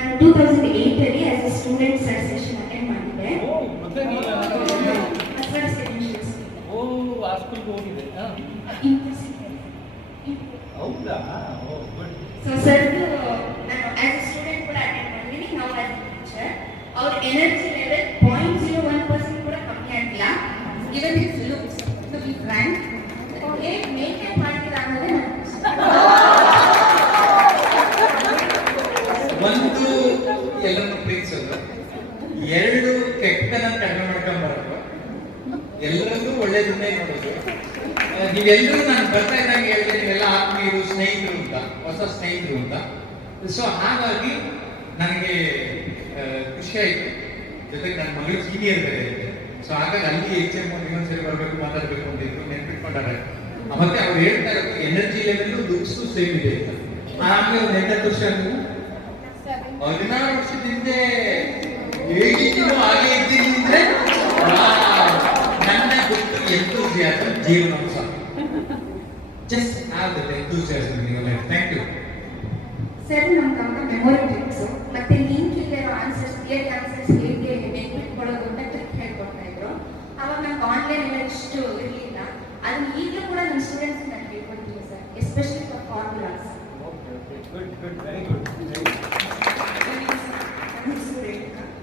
ನಾನು 2008 ಅಲ್ಲಿ as a student session attend ಮಾಡಿದ್ದೆ. ಆ ಸ್ಕೂಲ್ಗೆ ಹೋಗಿದೆ. ಹೌದಾ? ಸೊ ಸರ್ ನಾನು ಆಸ್ ಎ ಸ್ಟೂಡೆಂಟ್ ಕೂಡ ಅಟೆಂಡ್ ಮಾಡಿದ್ದೀನಿ. ನಾವು ಆಸ್ ಎ ಟೀಚರ್ ಅವ್ರ ಎನರ್ಜಿ ಲೆವೆಲ್ 0.01% ಕೂಡ ಕಮ್ಮಿ ಆಗಿಲ್ಲ. Even his looks to be frank ಹೇಗೆ ಮೇಕಪ್ ಮಾಡ್ತೀರಾ ಅನ್ನೋದೇ ಒಂದು ಎಲ್ಲರನ್ನು ಪ್ರೀತಿಸೋದು, ಎರಡು ಕೆಟ್ಟನ ಕಡಿಮೆ ಮಾಡ್ಕೊಂಡ್ಬರೋದು, ಎಲ್ಲರಲ್ಲೂ ಒಳ್ಳೇದನ್ನೇ ನೋಡೋದು. ನೀವೆಲ್ಲರೂ ನಾನು ಬರ್ತಾ ಇದ್ದಾಗ ಹೇಳಿದೆ ನೀವೆಲ್ಲ ಆತ್ಮೀಯರು, ಸ್ನೇಹಿತರು ಅಂತ, ಹೊಸ ಸ್ನೇಹಿತರು ಅಂತ. ಸೊ ಹಾಗಾಗಿ ನನಗೆ ಖುಷಿ ಆಯಿತು. ಜೊತೆಗೆ ನನ್ನ ಮಗಳು ಸೀನಿಯರ್ ಬೇರೆ ಇದೆ. ಸೊ ಹಾಗಾಗಿ ಅಲ್ಲಿ HM ಇನ್ನೊಂದ್ಸರಿ ಬರಬೇಕು, ಮಾತಾಡಬೇಕು ಅಂತ ಇದ್ರು, ನೆನ್ಪಿಟ್ಕೊಂಡಾರೆ. ಮತ್ತೆ ಅವ್ರು ಹೇಳ್ತಾ ಇರೋದು ಎನರ್ಜಿ ಲೆವೆಲ್ ಲುಕ್ಸು ಸೇಮ್ ಇದೆ ಅಂತ. ಆಮೇಲೆ ಒಂದು 8 ವರ್ಷ 16 ವರ್ಷದಿಂದ ಹೇಗಿದ್ದೀನೋ ಹಾಗೆ ಇದ್ದೀನಿ ಅಂದ್ರೆ ನನ್ನ ಗೊತ್ತು ಎಂತೂಸಿಯಾಸಮ್ ಜೀವನಾಂಶ. Just have that enthusiasm in your life. Thank you sir. ನಮ್ಮ ಕಂಪ್ನಿ ಮೆಮೊರಿ ಟ್ರಿಕ್ಸ್ ಮತ್ತೆ ಲಿಂಕ್ ಇಲ್ಲಿರೋ ಆನ್ಸರ್ಸ್, ಥಿಯರಿ ಆನ್ಸರ್ಸ್ ಹೇಗೆ ನೆನ್ಪಿಟ್ಕೊಳ್ಳೋದು ಅಂತ ಟ್ರಿಕ್ ಹೇಳ್ಕೊಡ್ತಾ ಇದ್ರು. ಅವಾಗ ನಮ್ಗೆ ಆನ್ಲೈನ್ ಎಲ್ಲ ಇಷ್ಟು ಇರಲಿಲ್ಲ. ಅದನ್ನ ಈಗಲೂ ಕೂಡ ನಮ್ಮ ಸ್ಟೂಡೆಂಟ್ಸ್ ನಾನು ಹೇಳ್ಕೊಡ್ತೀನಿ sir, especially for formulas. Good very good.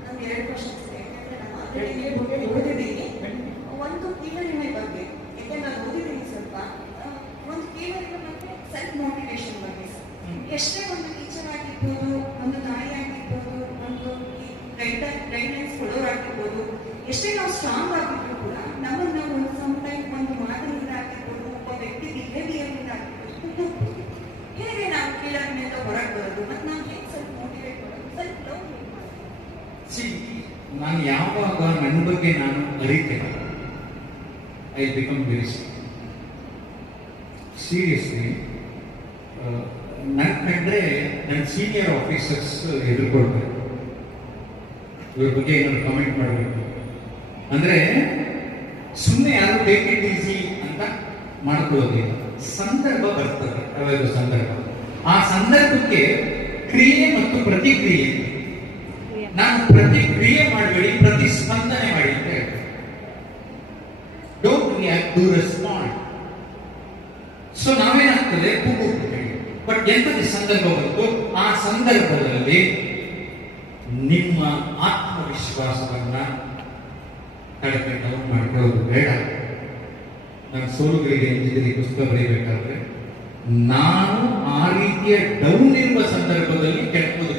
ನಾನು 2 ಕ್ವಶನ್ಸ್ ಇದೆ. ಯಾಕಂದ್ರೆ ನಾನು ಆಲ್ರೆಡಿ ಓದಿದ್ದೀನಿ. ಒಂದು ಕೀವರ್ಡ್ ಬಗ್ಗೆ, ಯಾಕಂದ್ರೆ ನಾನು ಓದಿದ್ದೀನಿ ಸ್ವಲ್ಪ. ಒಂದು ಕೀವರ್ಡ್ ಮತ್ತೆ ಸೆಲ್ಫ್ ಮೋಟಿವೇಶನ್ ಬಗ್ಗೆ ಸರ್. ಎಷ್ಟೇ ಒಂದು ಟೀಚರ್ ಆಗಿರ್ಬೋದು, ಒಂದು ತಾಯಿ ಆಗಿರ್ಬೋದು, ಒಂದು ಗೈಡ್ಲೈನ್ಸ್ ಕೊಡೋರಾಗಿರ್ಬೋದು, ಎಷ್ಟೇ ನಾವು ಸ್ಟ್ರಾಂಗ್ ಆಗಿದ್ರು ಕೂಡ ನಮ್ಮನ್ನು ಒಂದು ಸಮಟೈಮ್ ಒಂದು ಮಾತಿನಿಂದ ಆಗಿರ್ಬೋದು, ಒಬ್ಬ ವ್ಯಕ್ತಿ ಬಿಹೇವಿಯರ್ನಿಂದ ಆಗಿರ್ಬೋದು, ಹೇಗೆ ನಾವು ಕೀಳರಿಮೆಯಿಂದ ಹೊರಗೆ ಬರೋದು ಮತ್ತು ನಾವು ಹೇಗೆ ಸ್ವಲ್ಪ ಮೋಟಿವೇಟ್ ಮಾಡೋದು, ಸೆಲ್ಫ್ ಲವ್ ಹೇಗೆ ಮಾಡೋದು? ನಾನು ಯಾವಾಗ ನನ್ನ ಬಗ್ಗೆ ನಾನು ಅರಿತೇನೆ, ಐ ಬಿಕಮ್ ವೆರಿ ಸೀರಿಯಸ್ಲಿ. ನನ್ನ ಕಂಡ್ರೆ ನನ್ನ ಸೀನಿಯರ್ ಆಫೀಸರ್ಸ್ ಎದುರ್ಕೊಳ್ಬೇಕು, ಇವ್ರ ಬಗ್ಗೆ ಏನಾದ್ರು ಕಮೆಂಟ್ ಮಾಡಬೇಕು ಅಂದ್ರೆ ಸುಮ್ಮನೆ ಯಾರು ಟೇಕ್ ಇಟ್ ಈಸಿ ಅಂತ ಮಾಡ್ಕೊಳ್ಳೋದಿಲ್ಲ. ಸಂದರ್ಭ ಬರ್ತದೆ, ಯಾವ್ಯಾವ ಸಂದರ್ಭ, ಆ ಸಂದರ್ಭಕ್ಕೆ ಕ್ರಿಯೆ ಮತ್ತು ಪ್ರತಿಕ್ರಿಯೆ. ನಾನು ಪ್ರತಿಕ್ರಿಯೆ ಮಾಡಬೇಡಿ, ಪ್ರತಿಸ್ಪಂದನೆ ಮಾಡಿ ಅಂತ ಹೇಳ್ತೇನೆ. Don't react, to respond. So ನಾವೇನಾಗ್ತದೆ ಕೂಗುತ್ತೇವೆ. ಬಟ್ ಎಂಥದ್ದು ಸಂದರ್ಭ ಬಂತು, ಆ ಸಂದರ್ಭದಲ್ಲಿ ನಿಮ್ಮ ಆತ್ಮವಿಶ್ವಾಸವನ್ನ ಕಡಿಮೆ ಡೌನ್ ಮಾಡ್ಕೊಳ್ಳೋದು ಬೇಡ. ನಾನು ಸೋಲುಗಳಿಗೆ ಇಂಜಿನಿಯರಿಂಗ್ ಪುಸ್ತಕ ಬರೀಬೇಕಾದ್ರೆ ನಾನು ಆ ರೀತಿಯ ಡೌನ್ ಇರುವ ಸಂದರ್ಭದಲ್ಲಿ ಕೆಟ್ಟೋದು